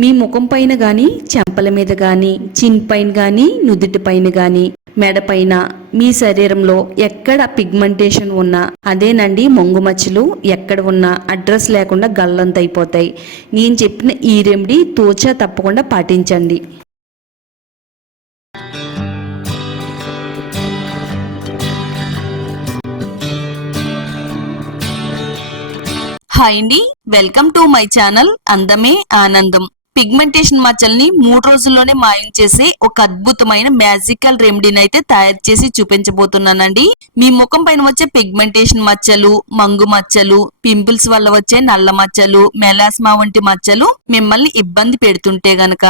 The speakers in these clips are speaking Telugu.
మీ ముఖం పైన కానీ చెంపల మీద కానీ చిన్ పైన కానీ నుదుటి పైన కానీ మెడ పైన మీ శరీరంలో ఎక్కడ పిగ్మెంటేషన్ ఉన్నా అదేనండి మొంగు మచ్చలు ఎక్కడ ఉన్నా అడ్రస్ లేకుండా గల్లంత అయిపోతాయి. నేను చెప్పిన ఈ రెమెడీ తోచా తప్పకుండా పాటించండి. హాయ్ అండి, వెల్కమ్ టు మై ఛానల్ అందమే ఆనందం. పిగ్మెంటేషన్ మచ్చల్ని 3 రోజుల్లోనే మాయం చేసే ఒక అద్భుతమైన మ్యాజికల్ రెమెడీని అయితే తయారు చేసి చూపించబోతున్నానండి. మీ ముఖం పైన వచ్చే పిగ్మెంటేషన్ మచ్చలు, మంగు మచ్చలు, పింపుల్స్ వల్ల వచ్చే నల్ల మచ్చలు, మెలాస్మా వంటి మచ్చలు మిమ్మల్ని ఇబ్బంది పెడుతుంటే గనక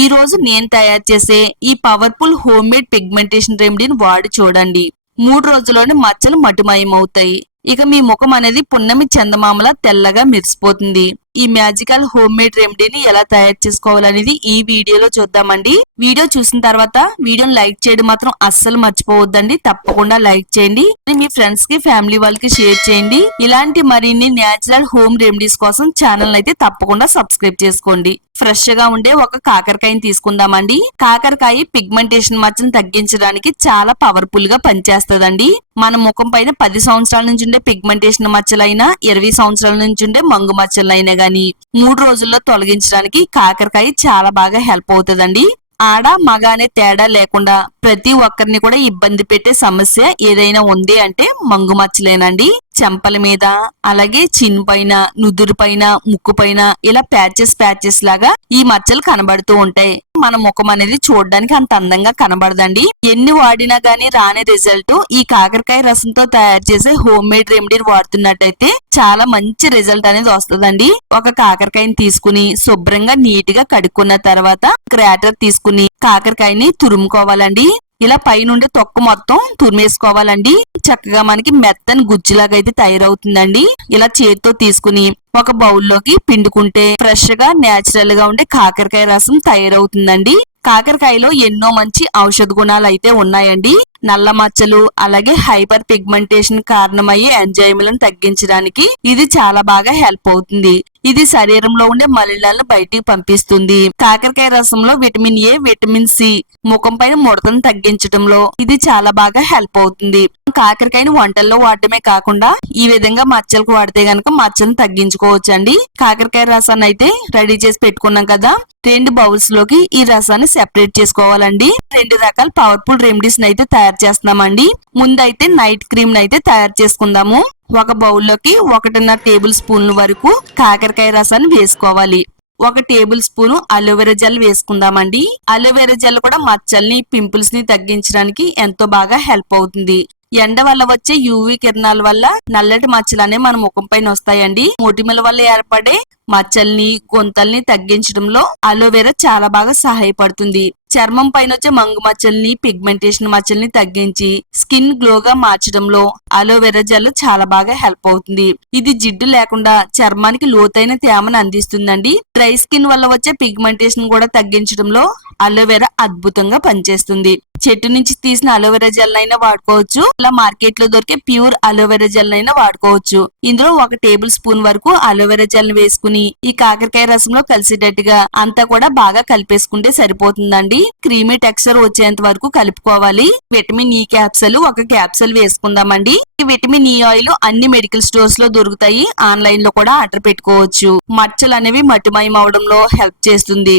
ఈ రోజు నేను తయారు చేసే ఈ పవర్ఫుల్ హోమ్ మేడ్ పిగ్మెంటేషన్ రెమెడీని వాడి చూడండి. 3 రోజుల్లోనే మచ్చలు మటుమాయం అవుతాయి. ఇక మీ ముఖం అనేది పున్నమి చందమామలా తెల్లగా మెరిసిపోతుంది. ఈ మ్యాజికల్ హోమ్ మేడ్ రెమెడీని ఎలా తయారు చేసుకోవాలనేది ఈ వీడియోలో చూద్దామండి. వీడియో చూసిన తర్వాత వీడియోని లైక్ చేయడం మాత్రం అస్సలు మర్చిపోవద్దండి. తప్పకుండా లైక్ చేయండి. మీ ఫ్రెండ్స్ కి ఫ్యామిలీ వాళ్ళకి షేర్ చేయండి. ఇలాంటి మరిన్ని న్యాచురల్ హోమ్ రెమెడీస్ కోసం ఛానల్ అయితే తప్పకుండా సబ్స్క్రైబ్ చేసుకోండి. ఫ్రెష్ గా ఉండే ఒక కాకరకాయని తీసుకుందామండి. కాకరకాయ పిగ్మెంటేషన్ మచ్చను తగ్గించడానికి చాలా పవర్ఫుల్ గా పనిచేస్తదండి. మన ముఖం పైన 10 సంవత్సరాల నుంచి ఉండే పిగ్మెంటేషన్ మచ్చలైనా 20 సంవత్సరాల నుంచి ఉండే మంగు మచ్చలైనా గానీ 3 రోజుల్లో తొలగించడానికి కాకరకాయ చాలా బాగా హెల్ప్ అవుతుందండి. ఆడ మగ అనే తేడా లేకుండా ప్రతి ఒక్కరిని కూడా ఇబ్బంది పెట్టే సమస్య ఏదైనా ఉంది అంటే మంగు మచ్చలేనండి. చెంపల మీద, అలాగే చిన్ పైన, నుదురు పైన, ముక్కు పైన ఇలా ప్యాచెస్ లాగా ఈ మచ్చలు కనబడుతూ ఉంటాయి. మన ముఖం అనేది చూడడానికి అంత అందంగా కనబడదండి. ఎన్ని వాడినా గానీ రాని రిజల్ట్ ఈ కాకరకాయ రసంతో తయారు చేసే హోమ్ మేడ్ రెమెడీ వాడుతున్నట్టయితే చాలా మంచి రిజల్ట్ అనేది వస్తుందండి. ఒక కాకరకాయని తీసుకుని శుభ్రంగా నీట్ గా కడుక్కున్న తర్వాత గ్రేటర్ తీసుకుని కాకరకాయని తురుముకోవాలండి. ఇలా పైనుండి తొక్కు మొత్తం తురిమేసుకోవాలండి. చక్కగా మనకి మెత్తని గుజ్జులాగా అయితే తయారవుతుందండి. ఇలా చేతితో తీసుకుని ఒక బౌల్లోకి పిండుకుంటే ఫ్రెష్ గా నేచురల్ గా ఉండే కాకరకాయ రసం తయారవుతుందండి. కాకరకాయలో ఎన్నో మంచి ఔషధ గుణాలు అయితే ఉన్నాయండి. నల్ల మచ్చలు అలాగే హైపర్ పిగ్మెంటేషన్ కారణమయ్యే ఎంజైములను తగ్గించడానికి ఇది చాలా బాగా హెల్ప్ అవుతుంది. ఇది శరీరంలో ఉండే మలినాలను బయటికి పంపిస్తుంది. కాకరకాయ రసంలో విటమిన్ ఏ, విటమిన్ సి ముఖం పైన ముడతను తగ్గించడంలో ఇది చాలా బాగా హెల్ప్ అవుతుంది. కాకరకాయని వంటల్లో వాడటమే కాకుండా ఈ విధంగా మచ్చలకు వాడితే గనక మచ్చలను తగ్గించుకోవచ్చు అండి. కాకరకాయ రసాన్ని అయితే రెడీ చేసి పెట్టుకున్నాం కదా, 2 బౌల్స్ లోకి ఈ రసాన్ని సెపరేట్ చేసుకోవాలండి. 2 రకాల పవర్ఫుల్ రెమెడీస్ అయితే తయారు చేస్తున్నామండి. ముందైతే నైట్ క్రీమ్ అయితే తయారు చేసుకుందాము. ఒక బౌల్లోకి 1.5 టేబుల్ స్పూన్ల వరకు కాకరకాయ రసాన్ని వేసుకోవాలి. 1 టేబుల్ స్పూన్ అలోవెరా జెల్ వేసుకుందామండి. అలోవెరా జెల్ కూడా మచ్చల్ని, పింపుల్స్ ని తగ్గించడానికి ఎంతో బాగా హెల్ప్ అవుతుంది. ఎండ వల్ల వచ్చే యూవీ కిరణాల వల్ల నల్లటి మచ్చలు అనేవి మన ముఖం పైన వస్తాయండి. మొటిమల వల్ల ఏర్పడే మచ్చల్ని, గుంతల్ని తగ్గించడంలో అలోవెరా చాలా బాగా సహాయపడుతుంది. చర్మం పైన వచ్చే మంగు మచ్చల్ని, పిగ్మెంటేషన్ మచ్చల్ని తగ్గించి స్కిన్ గ్లోగా మార్చడంలో అలోవెరా జెల్ చాలా బాగా హెల్ప్ అవుతుంది. ఇది జిడ్డు లేకుండా చర్మానికి లోతైన తేమను అందిస్తుందండి. డ్రై స్కిన్ వల్ల వచ్చే పిగ్మెంటేషన్ కూడా తగ్గించడంలో అలోవెరా అద్భుతంగా పనిచేస్తుంది. చెట్టు నుంచి తీసిన అలోవెరా జెల్ అయినా వాడుకోవచ్చు, ఇలా మార్కెట్ లో దొరికే ప్యూర్ అలోవెరా జెల్ అయినా వాడుకోవచ్చు. ఇందులో 1 టేబుల్ స్పూన్ వరకు అలోవెరా జెల్ వేసుకుని ఈ కాకరకాయ రసంలో కలిసేటట్టుగా అంతా కూడా బాగా కలిపేసుకుంటే సరిపోతుందండి. క్రీమీ టెక్స్చర్ వచ్చేంత వరకు కలుపుకోవాలి. విటమిన్ ఈ క్యాప్సూల్ 1 క్యాప్సూల్ వేసుకుందామండి. ఈ విటమిన్ ఈ ఆయిల్ అన్ని మెడికల్ స్టోర్స్ లో దొరుకుతాయి. ఆన్లైన్ లో కూడా ఆర్డర్ పెట్టుకోవచ్చు. మచ్చలు అనేవి మటుమాయం అవడంలో హెల్ప్ చేస్తుంది.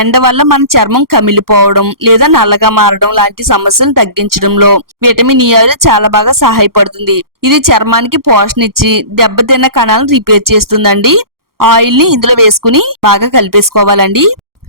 ఎండ వల్ల మన చర్మం కమిలిపోవడం లేదా నల్లగా మారడం లాంటి సమస్యలు తగ్గించడంలో విటమిన్ ఈ ఆయిల్ చాలా బాగా సహాయపడుతుంది. ఇది చర్మానికి పోషణ ఇచ్చి దెబ్బతిన్న కణాలను రిపేర్ చేస్తుందండి. ఆయిల్ ని ఇందులో వేసుకుని బాగా కలిపేసుకోవాలండి.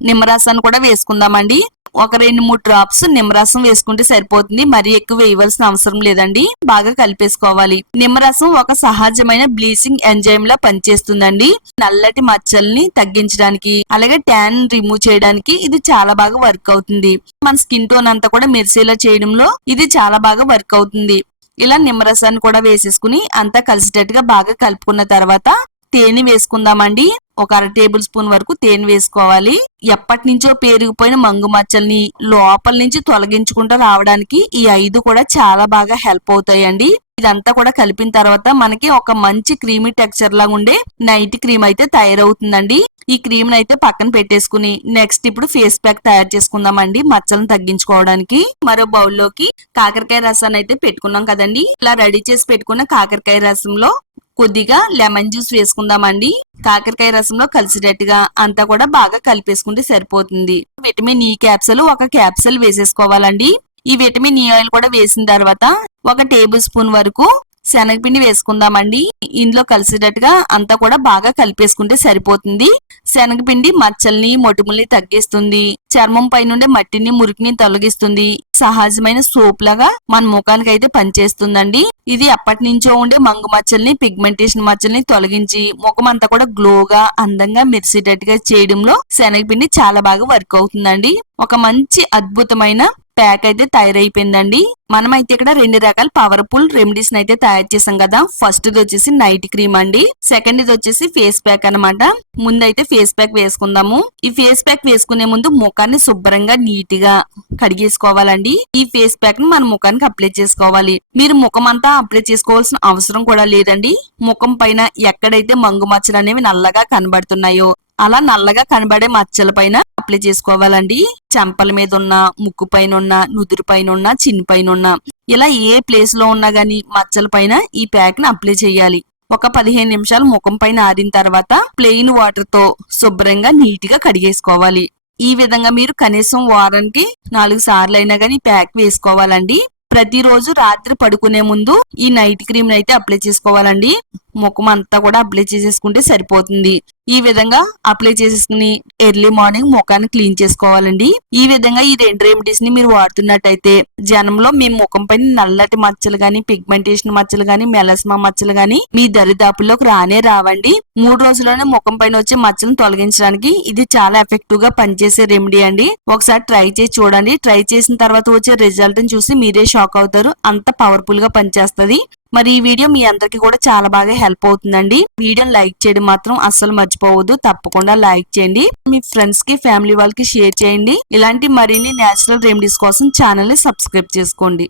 నిమ్మరసాన్ని కూడా వేసుకుందామండి. 1-2-3 డ్రాప్స్ నిమ్మరసం వేసుకుంటే సరిపోతుంది. మరీ ఎక్కువ వేయవలసిన అవసరం లేదండి. బాగా కలిపేసుకోవాలి. నిమ్మరసం ఒక సహజమైన బ్లీచింగ్ ఎంజైమ్ లా పనిచేస్తుందండి. నల్లటి మచ్చల్ని తగ్గించడానికి అలాగే ట్యాన్ రిమూవ్ చేయడానికి ఇది చాలా బాగా వర్క్ అవుతుంది. మన స్కిన్ టోన్ అంతా కూడా మెరిసేలా చేయడంలో ఇది చాలా బాగా వర్క్ అవుతుంది. ఇలా నిమ్మరసాన్ని కూడా వేసేసుకుని అంతా కలిసేటట్టుగా బాగా కలుపుకున్న తర్వాత తేనె వేసుకుందామండి. 1/2 టేబుల్ స్పూన్ వరకు తేనె వేసుకోవాలి. ఎప్పటి నుంచో పేరుకుపోయిన మంగు మచ్చల్ని లోపల నుంచి తొలగించుకుంటూ రావడానికి ఈ 5 కూడా చాలా బాగా హెల్ప్ అవుతాయండి. ఇదంతా కూడా కలిపిన తర్వాత మనకి ఒక మంచి క్రీమీ టెక్స్చర్ లాగా ఉండే నైట్ క్రీమ్ అయితే తయారవుతుందండి. ఈ క్రీమ్ అయితే పక్కన పెట్టేసుకుని నెక్స్ట్ ఇప్పుడు ఫేస్ ప్యాక్ తయారు చేసుకుందామండి మచ్చలను తగ్గించుకోవడానికి. మరో బౌల్లోకి కాకరకాయ రసాన్ని అయితే పెట్టుకున్నాం కదండి. ఇలా రెడీ చేసి పెట్టుకున్న కాకరకాయ రసంలో కొద్దిగా లెమన్ జ్యూస్ వేసుకుందామండి. కాకరకాయ రసంలో కలిసినట్టుగా అంతా కూడా బాగా కలిపేసుకుంటే సరిపోతుంది. విటమిన్ ఈ క్యాప్సూల్ ఒక క్యాప్సూల్ వేసేసుకోవాలండి. ఈ విటమిన్ ఈ ఆయిల్ కూడా వేసిన తర్వాత 1 టేబుల్ స్పూన్ వరకు శనగపిండి వేసుకుందామండి. ఇందులో కలిసేటట్టుగా అంతా కూడా బాగా కలిపేసుకుంటే సరిపోతుంది. శనగపిండి మచ్చల్ని మొటిముల్ని తగ్గిస్తుంది, చర్మం పైనుండే మట్టిని మురికిని తొలగిస్తుంది, సహజమైన సోప్ లాగా మన ముఖానికి అయితే పనిచేస్తుందండి. ఇది ఎప్పటి నుంచో ఉండే మంగు మచ్చల్ని పిగ్మెంటేషన్ మచ్చల్ని తొలగించి ముఖం అంతా కూడా గ్లోగా అందంగా మెరిసేటట్టుగా చేయడంలో శనగపిండి చాలా బాగా వర్క్ అవుతుందండి. ఒక మంచి అద్భుతమైన ప్యాక్ అయితే తయారైపోయిందండి. మనమైతే ఇక్కడ 2 రకాల పవర్ఫుల్ రెమెడీస్ అయితే తయారు చేసాం కదా. ఫస్ట్ ఇది వచ్చేసి నైట్ క్రీమ్ అండి, సెకండ్ ఇది వచ్చేసి ఫేస్ ప్యాక్ అన్నమాట. ముందైతే ఫేస్ ప్యాక్ వేసుకుందాము. ఈ ఫేస్ ప్యాక్ వేసుకునే ముందు ముఖాన్ని శుభ్రంగా నీట్ గా కడిగేసుకోవాలండి. ఈ ఫేస్ ప్యాక్ ని మన ముఖానికి అప్లై చేసుకోవాలి. మీరు ముఖం అంతా అప్లై చేసుకోవాల్సిన అవసరం కూడా లేదండి. ముఖం పైన ఎక్కడైతే మంగు మచ్చలు అనేవి నల్లగా కనబడుతున్నాయో అలా నల్లగా కనబడే మచ్చల పైన అప్లై చేసుకోవాలండి. చెంపల మీద ఉన్న, ముక్కు పైన ఉన్న, నుదురు పైన ఉన్న, చిన్ పైన ఉన్న, ఇలా ఏ ప్లేస్ లో ఉన్నా గానీ మచ్చల పైన ఈ ప్యాక్ ని అప్లై చేయాలి. ఒక 15 నిమిషాలు ముఖం పైన ఆరిన తర్వాత ప్లెయిన్ వాటర్ తో శుభ్రంగా నీట్ గా కడిగేసుకోవాలి. ఈ విధంగా మీరు కనీసం వారానికి 4 సార్లు అయినా గానీ ప్యాక్ వేసుకోవాలండి. ప్రతిరోజు రాత్రి పడుకునే ముందు ఈ నైట్ క్రీమ్ అయితే అప్లై చేసుకోవాలండి. ముఖం అంతా కూడా అప్లై చేసేసుకుంటే సరిపోతుంది. ఈ విధంగా అప్లై చేసేసుకుని ఎర్లీ మార్నింగ్ ముఖాన్ని క్లీన్ చేసుకోవాలండి. ఈ విధంగా ఈ 2 రెమెడీస్ ని మీరు వాడుతున్నట్టయితే జనంలో మీ ముఖం పైన నల్లటి మచ్చలు గాని, పిగ్మెంటేషన్ మచ్చలు గాని, మెలస్మా మచ్చలు గాని మీ దరిదాపుల్లోకి రానే రావండి. 3 రోజుల్లోనే ముఖం పైన వచ్చే మచ్చలను తొలగించడానికి ఇది చాలా ఎఫెక్టివ్ గా పనిచేసే రెమెడీ అండి. ఒకసారి ట్రై చేసి చూడండి. ట్రై చేసిన తర్వాత వచ్చే రిజల్ట్ ని చూసి మీరే షాక్ అవుతారు. అంత పవర్ఫుల్ గా పనిచేస్తది. మరి ఈ వీడియో మీ అందరికి కూడా చాలా బాగా హెల్ప్ అవుతుందండి. వీడియోని లైక్ చేయడం మాత్రం అస్సలు మర్చిపోవద్దు. తప్పకుండా లైక్ చేయండి. మీ ఫ్రెండ్స్ కి, ఫ్యామిలీ వాళ్ళకి షేర్ చేయండి. ఇలాంటి మరిన్ని నేచురల్ రెమెడీస్ కోసం ఛానల్ ని సబ్స్క్రైబ్ చేసుకోండి.